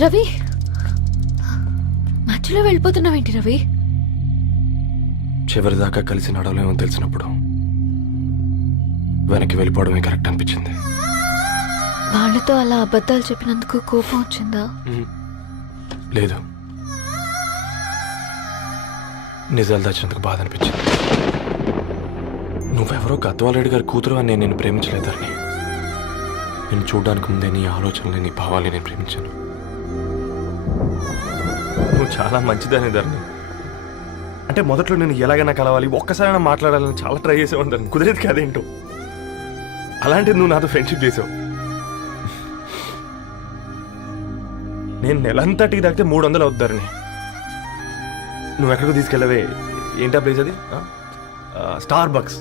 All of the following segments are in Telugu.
రవి, మధ్యలో వెళ్ళిపోతున్నావేంటి రవి? చివరిదాకా కలిసి నడవలేమో తెలిసినప్పుడు వెనక్కి వెళ్ళిపోవడమే కరెక్ట్ అనిపించింది. వాళ్ళతో అలా అబద్ధాలు చెప్పినందుకు కోపం వచ్చిందా? లేదు, నిజాలు దాచినందుకు బాధ అనిపించింది. నువ్వెవరో గద్వాలరెడ్డి గారి కూతురు అని నేను ప్రేమించలేదని. నేను చూడడానికి ముందే నీ ఆలోచనలు, నీ భావాలని నేను ప్రేమించాను. నువ్వు చాలా మంచిదనే ధరణి. అంటే మొదట్లో నేను ఎలాగైనా కలవాలి, ఒక్కసారైనా మాట్లాడాలని చాలా ట్రై చేసేవాడిని ధరణి. కుదిరేది కాదేంటో. అలాంటిది నువ్వు నాతో ఫ్రెండ్షిప్ చేసావు. నేను నెలంతటికి తాకితే 300 అవుతారని. నువ్వు ఎక్కడికో తీసుకెళ్ళవే, ఏంటా ప్లేస్ అది? Star bucks.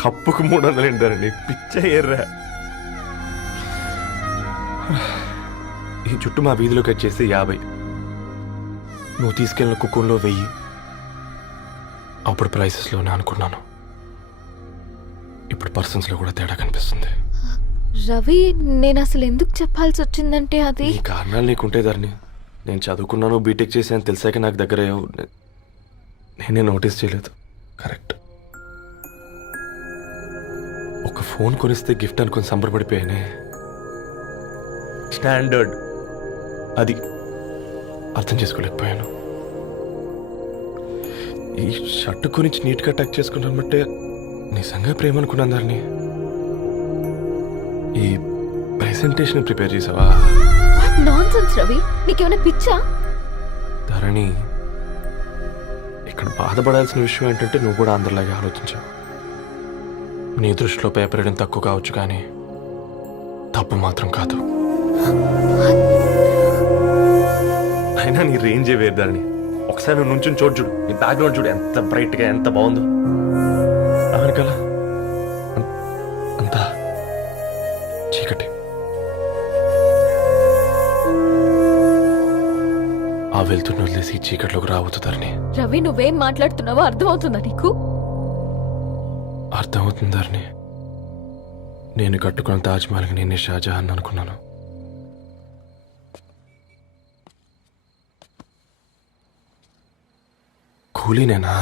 కప్పుకు 300 ఏంటారండి, పిచ్చ ఎర్రా. ఈ చుట్టూ మా వీధిలో కట్ చేస్తే 50. నువ్వు తీసుకెళ్ళిన కుక్కర్లో 1000. అప్పుడు ప్రైసెస్లోనే అనుకున్నాను, ఇప్పుడు పర్సన్స్లో కూడా తేడా కనిపిస్తుంది. రవి, నేను అసలు ఎందుకు చెప్పాల్సి వచ్చిందంటే అది ఈ కారణాలు నీకుంటే ధరణి. నేను చదువుకున్నాను, బీటెక్ చేశాను తెలిసాక నాకు దగ్గర నేనే నోటీస్ చేయలేదు. కరెక్ట్. ఒక ఫోన్ కొనిస్తే గిఫ్ట్ అనుకుని సంబరపడిపోయానే. స్టాండర్డ్ అది అర్థం చేసుకోలేకపోయాను. ఈ షర్ట్ గురించి నీట్గా టచ్ చేసుకున్నామంటే నిజంగా ప్రేమ అనుకున్నాను దాన్ని. ఈ ప్రెజెంటేషన్ ప్రిపేర్ చేసావా? నాన్సెన్స్ రవి, నీకేమైనా పిచ్చా? ధరణి, ఇక్కడ బాధపడాల్సిన విషయం ఏంటంటే నువ్వు కూడా అందరిలాగే ఆలోచించావు. నీ దృష్టిలో పేపర్ వేయడం తక్కువ కావచ్చు, కానీ తప్పు మాత్రం కాదు. అయినా నీ రేంజే వేరు ధరణి. ఒకసారి నువ్వు నుంచుని చోటు చూడు, నీ బ్యాక్గ్రౌండ్ చూడు, ఎంత బ్రైట్గా, ఎంత బాగుందో. అమెరికాలా అంతా చీకటి. ఆ వెళ్తున్న వదిలేసి చీకట్లోకి రాబోతుందని. రవి, నువ్వేం మాట్లాడుతున్నావో అర్థమవుతుందా నీకు? అర్థమవుతుందని. నేను కట్టుకున్న తాజ్మహల్కి నేనే షాజహాన్ అనుకున్నాను. కూలీనేనా?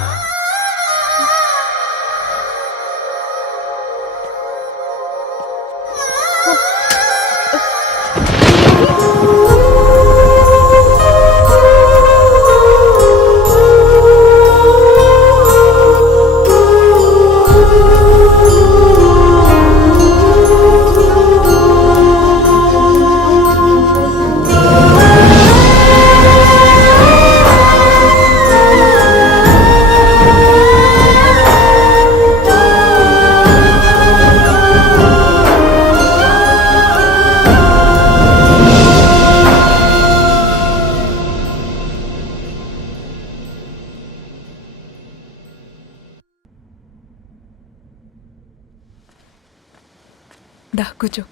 దా కూర్చో.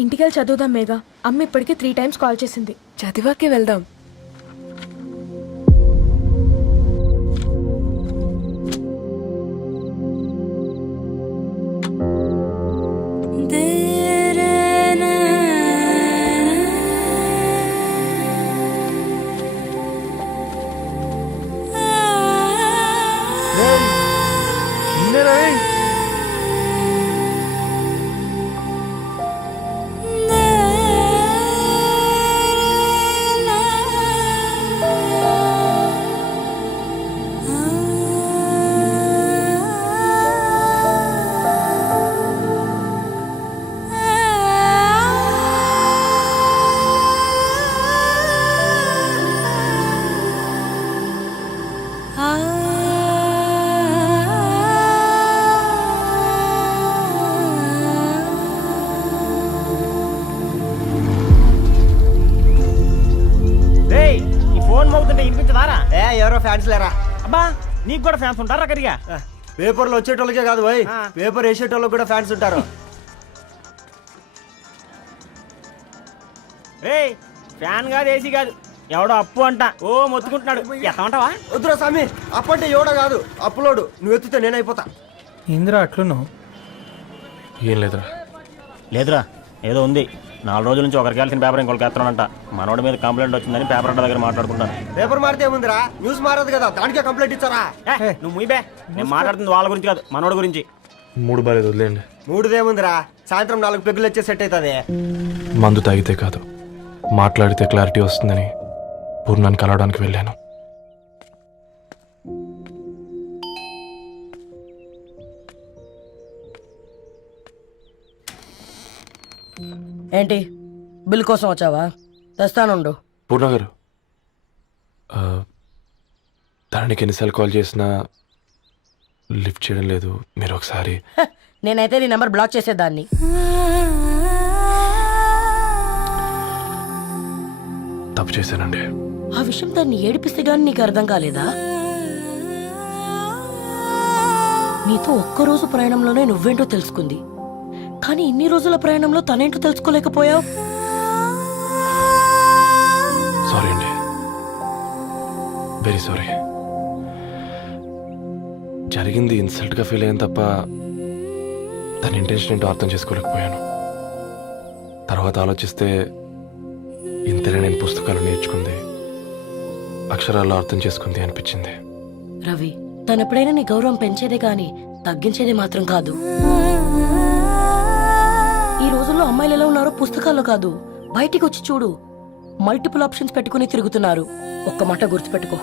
ఇంటికెళ్ళి చదువుదాం మేఘా. అమ్మ ఇప్పటికే 3 times కాల్ చేసింది. చదివాకే వెళ్దాం. ఎవరో ఫ్యాన్స్ లేరా? అబ్బా, నీకు కూడా ఫ్యాన్స్ ఉంటారా? కరిగా పేపర్లో వచ్చేటోళ్ళకే కాదు పోయి, పేపర్ వేసేటోళ్ళకి కూడా ఫ్యాన్స్ ఉంటారు. ఫ్యాన్ కాదు, ఏసీ కాదు, ఎవడో అప్పు అంట ఓ మొత్తుకుంటున్నాడు. ఎత్తమంటావా? వద్దురా స్వామి, అప్పు అంటే ఎవడో కాదు, అప్పులోడు. నువ్వు ఎత్తుతే నేనైపోతా. ఇందిరా అట్లున్నావు ఏం లేదురా. లేదురా, ఏదో ఉంది. 4 రోజుల నుంచి ఒకరికి వెళ్ళిన పేపర్ ఇంకొకరికి ఎత్తానంట. మనోడి మీద కంప్లైంట్ వచ్చిందని పేపర్ అడ్డ దగ్గర మాట్లాడుకుంటాను. పేపర్ మారితే ఏముందిరా, న్యూస్ మారదు కదా, దానికే కంప్లైంట్ ఇచ్చారా? నువ్వు ముయ్యబే, నేను మాట్లాడుతుంది వాళ్ళ గురించి కాదు, మనోడి గురించి. మూడు బాలేదు, వదిలేండి. మూడుదేముందిరా, సాయంత్రం 4 పెగ్గులు వచ్చే సెట్ అవుతుంది. మందు తాగితే కాదు, మాట్లాడితే క్లారిటీ వస్తుందని పూర్ణాన్ని కలవడానికి వెళ్ళాను. ఏంటి, బిల్ కోసం వచ్చావా? తెస్తానుండు. పూర్ణ గారు, తనకి ఎన్నిసార్లు కాల్ చేసినా లిఫ్ట్ చేయడం లేదు. మీరు ఒకసారి. నేనైతే నీ నెంబర్ బ్లాక్ చేసేదాన్ని. తప్పు చేశానండి. ఆ విషయం దాన్ని ఏడిపిస్తే గానీ నీకు అర్థం కాలేదా? నీతో ఒక్కరోజు ప్రయాణంలోనే నువ్వేంటో తెలుసుకుంది, కానీ ఇన్ని రోజుల ప్రయాణంలో తనేంటో తెలుసుకోలేకపోయావు. సారీ అండి, వెరీ సారీ. జరిగింది ఇన్సల్ట్గా ఫీల్ అయ్యాను తప్ప తన ఇంటెన్షన్ ఏంటో అర్థం చేసుకోలేకపోయాను. తర్వాత ఆలోచిస్తే ఇంతనే నేను పుస్తకాలు నేర్చుకుంది, అక్షరాల్లో అర్థం చేసుకుంది అనిపించింది. రవి, తను ఎప్పుడైనా నీ గౌరవం పెంచేదే గాని తగ్గించేదే మాత్రం కాదు. ఈ రోజుల్లో అమ్మాయిలు ఎలా ఉన్నారో పుస్తకాల్లో కాదు, బయటికి వచ్చి చూడు. మల్టిపుల్ ఆప్షన్స్ పెట్టుకుని తిరుగుతున్నారు. ఒక్క మాట గుర్తుపెట్టుకో,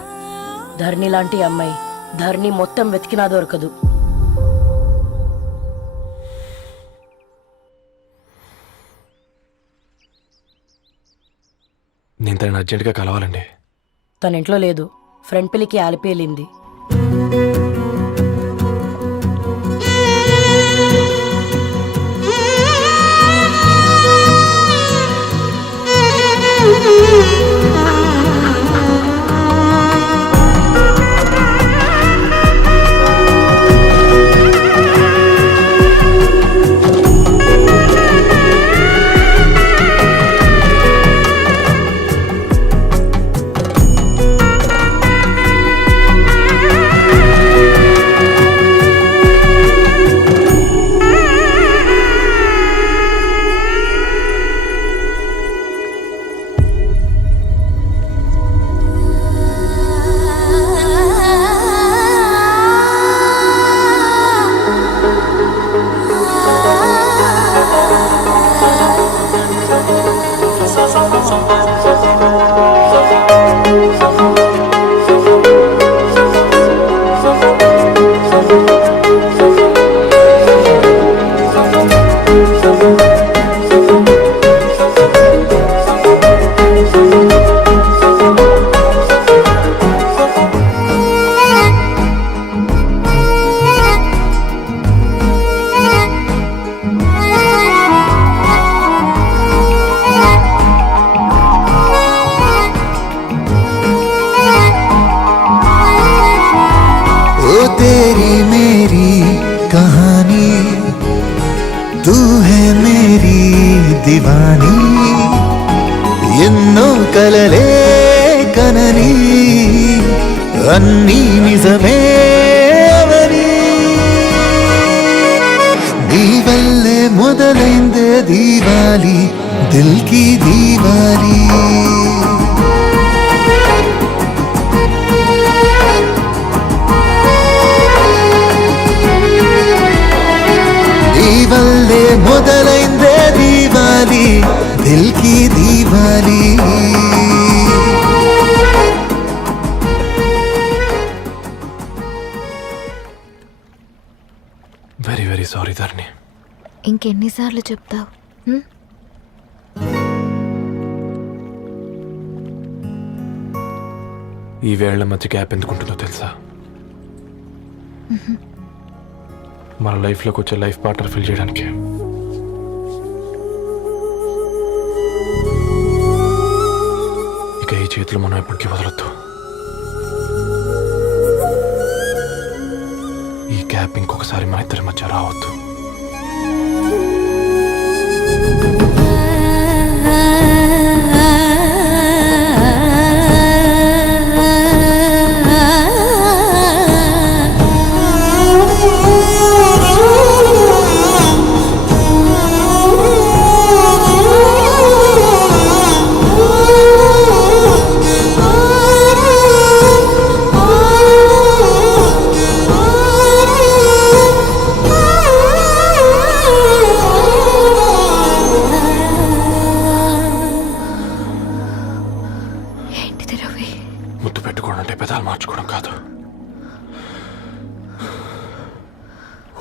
ధరణి లాంటి అమ్మాయి ధరణి మొత్తం వెతికినా దొరకదు. నేను తనని అర్జెంటుగా కలవాలండి. తన ఇంట్లో లేదు, ఫ్రెండ్ పెళ్లికి ఆలిపేలింది. तेरी मेरी कहानी, तू है मेरी दीवानी, ఎన్నో కలలే కనని అన్నీ నిజమే అవని, నీ వల్లే మొదలైందే దీవాలి, దిల్ కి దీవాలి. వల్లే మొదలైందే దీవాలి, దిల్ కి దీవాలి. వెరీ వెరీ సారీ ధరణి. ఇంకెన్నిసార్లు చెప్తావు? ఈ వేళ్ల మధ్య గ్యాప్ ఎందుకుంటుందో తెలుసా? మన లైఫ్లోకి వచ్చే లైఫ్ పార్ట్నర్ ఫిల్ చేయడానికి. ఇక ఈ చేతులు మనం ఎప్పటికీ వదలొద్దు. ఈ గ్యాప్ ఇంకొకసారి మన ఇద్దరి మధ్య రావద్దు.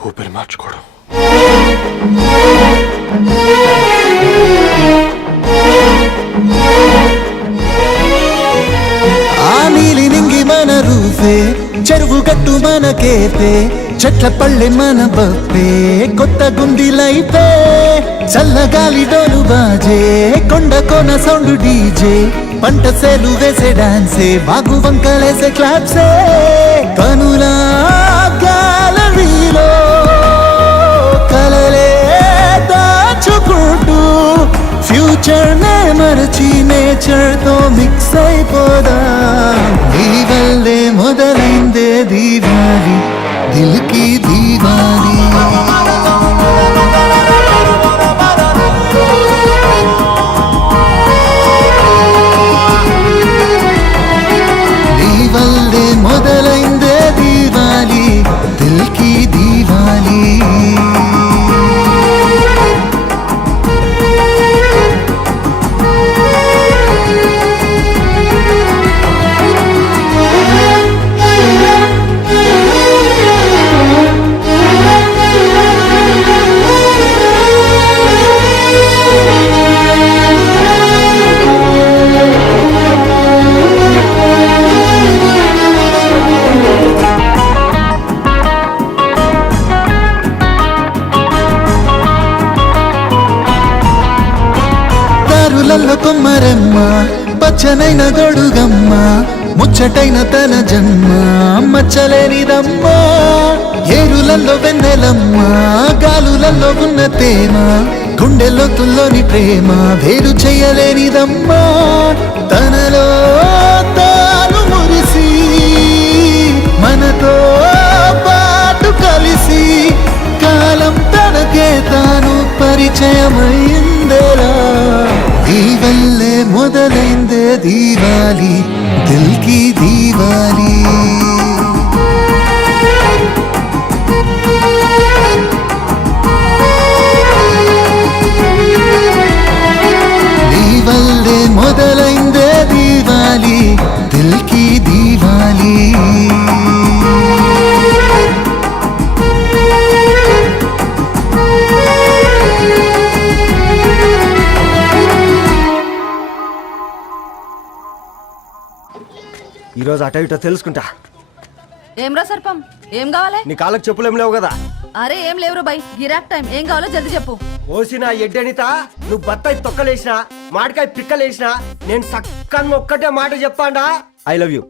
ఊపిరి మార్చుకోవడం. ఆ నీలి నింగి మన రూఫే, చెరువు గట్టు మన కేపే, చెట్ల పళ్ళె మన బప్పే, కొత్త గుండి లైఫే, చల్లగాలి డోలు బాజే, కొండ కోన సౌండ్ డీజే, పంట సేలు వేసే డాన్సే, బాగు వంకలేసే క్లాప్సే, కనులా గ్యాలరీలో కలలే దాచుకుంటూ ఫ్యూచర్ నే మరచి నేచర్ తో మిక్స్ అయిపోదా. నీ వల్లే మొదలైందే దీవాలి, దిల్కి దీవాలి. నీ వల్లే మొదలైందే దీవాలి, దిల్కి దీవాలి. దారులలో కొమ్మరమ్మ, పచ్చనైన గొడుగమ్మ, ముచ్చటైన తన జన్మ మచ్చలేనిదమ్మ. ఏరులలో వెన్నెలమ్మ, గాలులలో ఉన్న తేమ, గుండెలోతుల్లోని ప్రేమ వేరు చేయలేనిదమ్మ. తనలో తాను మురిసి మనతో పాటు కలిసి కాలం తనకే తాను పరిచయమైందేలా. నీ వల్లే మొదలైందే దీవాలి, దిల్కి దీవాలి. నీ వల్లే మొదలైందే దీవాలి, దిల్కి దీవాలి. ఈరోజు అటో ఇటో తెలుసుకుంటా. ఏమ్రా సర్పం, ఏం కావాలి? నీ కాళ్ళకి చెప్పులేం లేవు కదా? అరే ఏం లేవురా బై, గిరాక్ టైం. ఏం కావాలో జల్దీ చెప్పు. ఓసిన ఎడ్డనిత, నువ్వు బత్తాయి తొక్కలేసినా, మాడికాయ పిక్కలేసినా, నేను సక్కన్ ఒక్కటే మాట చెప్పాడా, ఐ లవ్ యూ.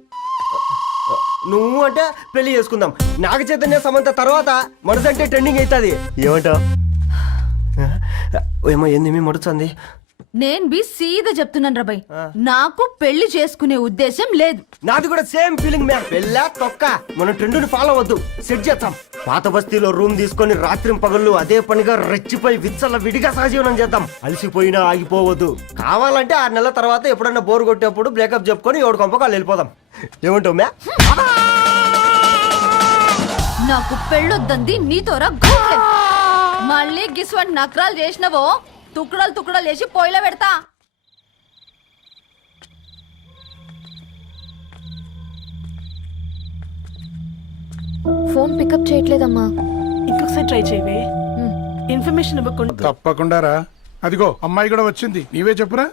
నువ్వు అంటే పెళ్లి చేసుకుందాం. నాగ చైతన్య సమంత తర్వాత మనసంటే ట్రెండింగ్ అవుతుంది. ఏమంటావు? ఏమో ఏంది మీ మడుచుంది? నేను బి సీదా చెప్తున్నాను రా బై, నాకు పెళ్లి చేసుకునే ఉద్దేశం లేదు. నాది కూడా సేమ్ ఫీలింగ్ మ్యామ్. పెళ్ళా తొక్క, మనం ట్రెండ్ని ఫాలో అవద్దు, సెట్ చేద్దాం. పాత బస్తీలో రూమ్ తీసుకొని రాత్రి పగళ్ళు అదే పనిగా రెచ్చిపోయి విచ్చల విడిగా సహజీవనం చేద్దాం. అలసిపోయినా ఆగిపోవద్దు. కావాలంటే 6 నెలల తర్వాత ఎప్పుడన్నా బోర్ కొట్టేప్పుడు బ్రేకప్ చెప్పుకొని ఎవడు కొంపకాలు వెళ్ళిపోదాం. ఏమంటావు మ్యా? నాకు పెళ్ళొద్దంది నీతోరా గూట్లే. మళ్ళీ గిస్వంటి నక్రాలు చేసినవో తుక్కడలు తుక్కడలు వేసి పొయ్యిలో పెడతా. ఫోన్ పికప్ చేయట్లేదమ్మా. ఇంకొకసారి ట్రై చేయవే. ఇన్ఫర్మేషన్ ఇవ్వకుండా. తప్పకుండా రా. అదిగో అమ్మాయి కూడా వచ్చింది, నీవే చెప్పురా.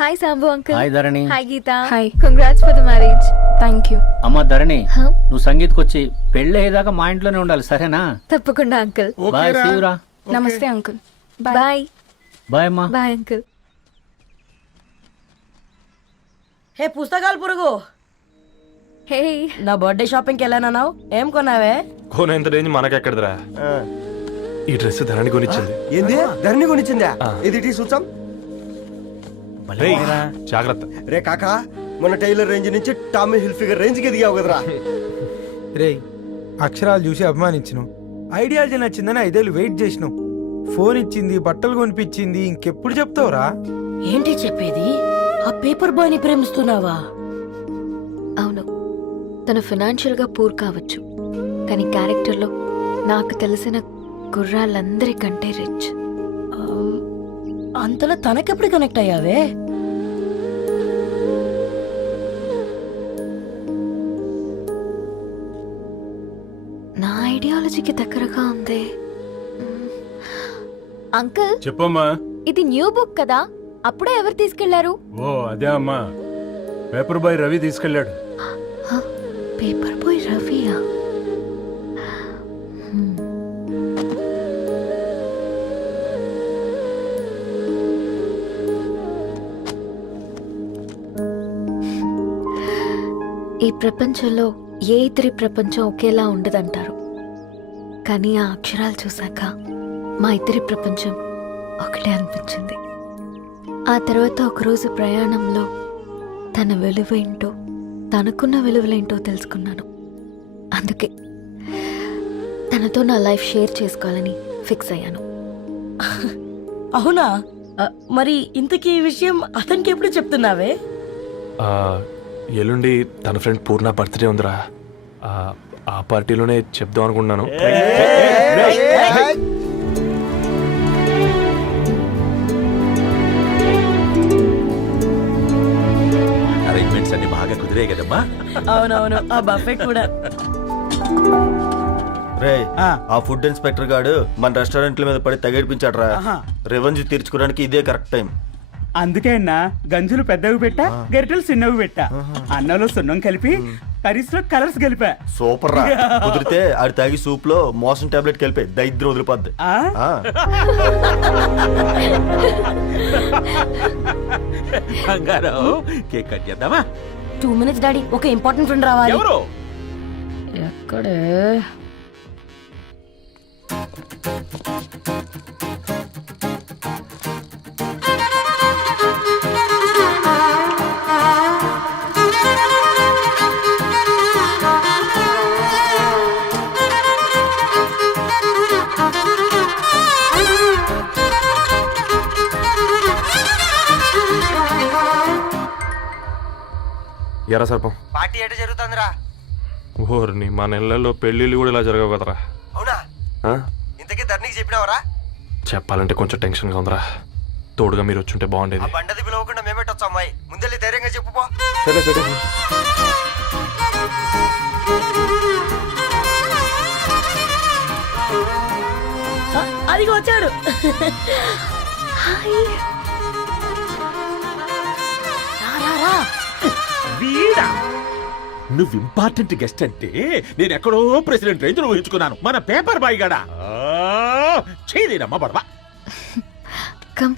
Hi Sambu uncle. Hi Dharani. Hi Geetha. Hi. Congrats for the marriage. Thank you. అమ్మ ధరణి, Huh? నువ్వు సంగీత్కి వచ్చి పెళ్ళి అయ్యేదాకా మా ఇంట్లోనే ఉండాలి, సరేనా? తప్పకుండా అంకుల్. బాయ్, ఓకేరా? సీవురా. నమస్తే అంకుల్. బాయ్. బాయ్ అమ్మా. Bye uncle. హే పుస్తకాలు పురుగు, హే నా బర్త్డే షాపింగ్కి వెళ్ళానన్నావు, ఏం కొన్నావే? కోనేంత రేంజ్ మనకెక్కడదిరా. ఈ డ్రెస్ ధరణి కొనిచ్చింది. ఏంది ధరణి కొనిచ్చిందా? ఇది టీ సూచం. రేయ్, జాగ్రత్త. రే కాకా, మన టైలర్ రేంజ్ నుంచి టామీ హిల్ఫిగర్ రేంజ్ కి ఎదిగావు కదరా. రేయ్, అక్షరాలు చూసి అభిమానించను, ఐడియాలజీ నచ్చిందని 5 ఏళ్ళు వెయిట్ చేసినావు. ఫోన్ ఇచ్చింది, బట్టలు కొనిపించింది, ఇంకెప్పుడు చెప్తావురా? ఏంటి చెప్పేది? ఆ పేపర్ బాయ్ ని ప్రేమిస్తున్నావా? అవును, తను ఫినాన్షియల్గా పూర్ కావచ్చు, కానీ క్యారెక్టర్లో నాకు తెలిసిన కుర్రాళ్ళందరికంటే రిచ్. అంతలో తనకెప్పుడు కనెక్ట్ అయ్యావే? నా ఐడియాలజీకి దగ్గరగా ఉంది. అంకుల్, చెప్పమ్మా. ఇది న్యూ బుక్ కదా, అప్పుడే ఎవరు తీసుకెళ్లారు? ఓ అదే అమ్మా, పేపర్ బాయ్ రవి తీసుకెళ్ళాడు. పేపర్ బాయ్ రవియా? ఈ ప్రపంచంలో ఏ ఇద్దరి ప్రపంచం ఒకేలా ఉండదంటారు, కానీ ఆ అక్షరాలు చూశాక మా ఇద్దరి ప్రపంచం ఒకటే అనిపించింది. ఆ తర్వాత ఒకరోజు ప్రయాణంలో తన విలువేంటో, తనకున్న విలువలేంటో తెలుసుకున్నాను. అందుకే తనతో నా లైఫ్ షేర్ చేసుకోవాలని ఫిక్స్ అయ్యాను. అవునా? మరి ఇంతకీ ఈ విషయం అతనికి ఎప్పుడు చెప్తున్నావే? ఆ, ఎల్లుండి తన ఫ్రెండ్ పూర్ణ బర్త్డే ఉందిరా. ఆ పార్టీలోనే చెప్దాం అనుకున్నాను. అరేంజ్మెంట్స్ అన్ని బాగా కుదిరే కదమ్మా. అవునవును, ఆ బఫే కూడా. రే, ఆ ఫుడ్ ఇన్స్పెక్టర్ గాడు మన రెస్టారెంట్ల మీద పడి తగేడిపించాడ్రా. రెవెన్యూ తీర్చుకోవడానికి ఇదే కరెక్ట్ టైం. అందుకే అన్న గంజులు పెద్దవి పెట్టా, గరిటెలు చిన్నవి పెట్టా, అన్నంలో సున్నం కలిపి కర్రీస్ లో కలర్స్ కలిపా. సూపర్ రా. కుదిరితే ఆడి తాగి సూప్ లో మోషన్ టాబ్లెట్ కలిపే దరిద్రం వదిలిపోద్ది. బంగారం, కేక్ కట్ చేద్దామా? 2 minutes డాడీ, ఒక ఇంపార్టెంట్ ఫ్రెండ్ రావాలి. ఎవరు? ఎక్కడే? ఎరా సర్పం, పార్టీ ఎట జరుగుతుందిరా? ఓర్ని మా నెలల్లో పెళ్ళిళ్ళు కూడా ఇలా జరగవు కదరా. అవునా? ఇంతకీ ధరణికి చెప్పినావరా? చెప్పాలంటే కొంచెం టెన్షన్గా ఉందిరా. తోడుగా మీరు వచ్చుంటే బాగుండేది. బండది పిలవకుండా మేమేటొచ్చా అమ్మాయి? ముందెళ్ళి ధైర్యంగా చెప్పుపో. సరే సరే. అదిగో వచ్చాడు. వీడా? నువ్వు ఇంపార్టెంట్ గెస్ట్ అంటే నేను ఎక్కడో ప్రెసిడెంట్ రేంజ్ ఊహించుకున్నాను. మన పేపర్ బాయ్ గడా చేయలేదమ్మా బడవా. కమ్.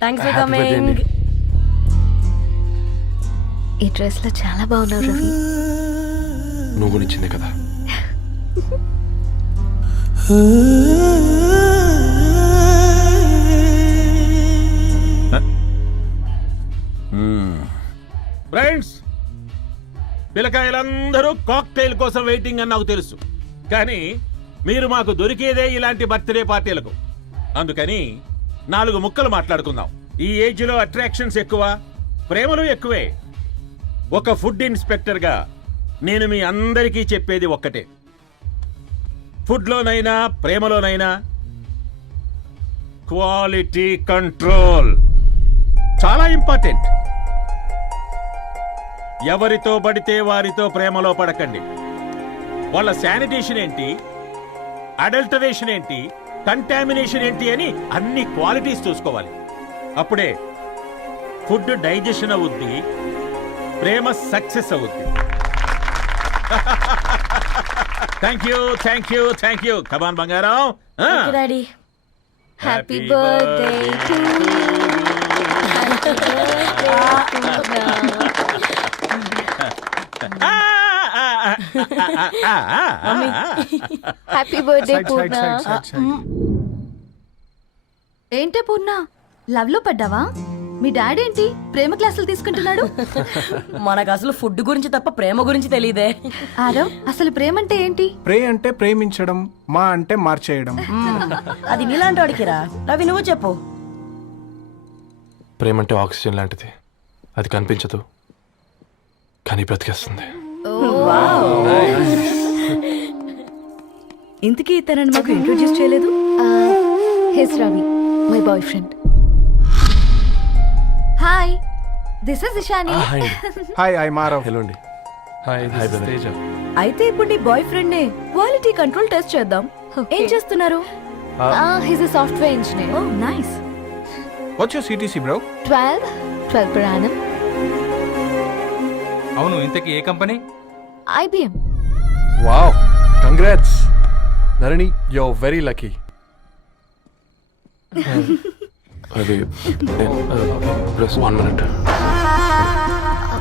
Thanks for coming. ఈ డ్రెస్ లో చాలా బాగున్నావు రవి. నువ్వు గురించిందే కదా. ఫ్రెండ్స్, పిల్లకాయలందరూ కాక్టైల్ కోసం వెయిటింగ్ అని నాకు తెలుసు, కానీ మీరు మాకు దొరికేదే ఇలాంటి బర్త్డే పార్టీలకు. అందుకని 4 ముక్కలు మాట్లాడుకుందాం. ఈ ఏజ్ లో అట్రాక్షన్స్ ఎక్కువ, ప్రేమలు ఎక్కువే. ఒక ఫుడ్ ఇన్స్పెక్టర్ గా నేను మీ అందరికీ చెప్పేది ఒక్కటే, ఫుడ్లోనైనా ప్రేమలోనైనా క్వాలిటీ కంట్రోల్ చాలా ఇంపార్టెంట్. ఎవరితో పడితే వారితో ప్రేమలో పడకండి. వాళ్ళ శానిటేషన్ ఏంటి, అడల్టరేషన్ ఏంటి, కంటామినేషన్ ఏంటి అని అన్ని క్వాలిటీస్ చూసుకోవాలి. అప్పుడే ఫుడ్ డైజెషన్ అవుద్ది, ప్రేమ సక్సెస్ అవుద్ది. Thank you, thank you, thank you. Come on బంగారం. Daddy, happy birthday to happy birthday Purna. ఏంటే పూర్ణ, లవ్ లో పడ్డావా? మీ డాడీ ఏంటి ప్రేమ క్లాసులు తీసుకుంటున్నాడు? మనకు అసలు ఫుడ్ గురించి తప్ప ప్రేమ గురించి తెలియదే. ఆరవ్, అసలు ప్రేమ అంటే ఏంటి? ప్రే అంటే ప్రేమించడం, మా అంటే మార్చేయడం. అది నీలాంటి వాడికిరా. రవి, నువ్వు చెప్పు. ప్రేమ అంటే ఆక్సిజన్ లాంటిది. అది కనిపించదు కానీ బ్రతికేస్తుంది. ఇంతకీ తనని మాకు ఇంట్రొడ్యూస్ చేయలేదు. He's Ravi, my boyfriend. Hi, this is Ishani. Hi, I Maarav. Hello అండి. హాయ్ తేజ. అయితే ఇప్పుడు నీ బాయ్ ఫ్రెండ్ నే క్వాలిటీ కంట్రోల్ టెస్ట్ చేద్దాం. ఏం చేస్తున్నారు? He's a software engineer. Oh nice. What's your CTC bro? 12 per annum. అవును, ఇంతకీ ఏ కంపెనీ? IBM. Wow, congrats Dharani, you are very lucky. అది ప్లస్ 1 minute.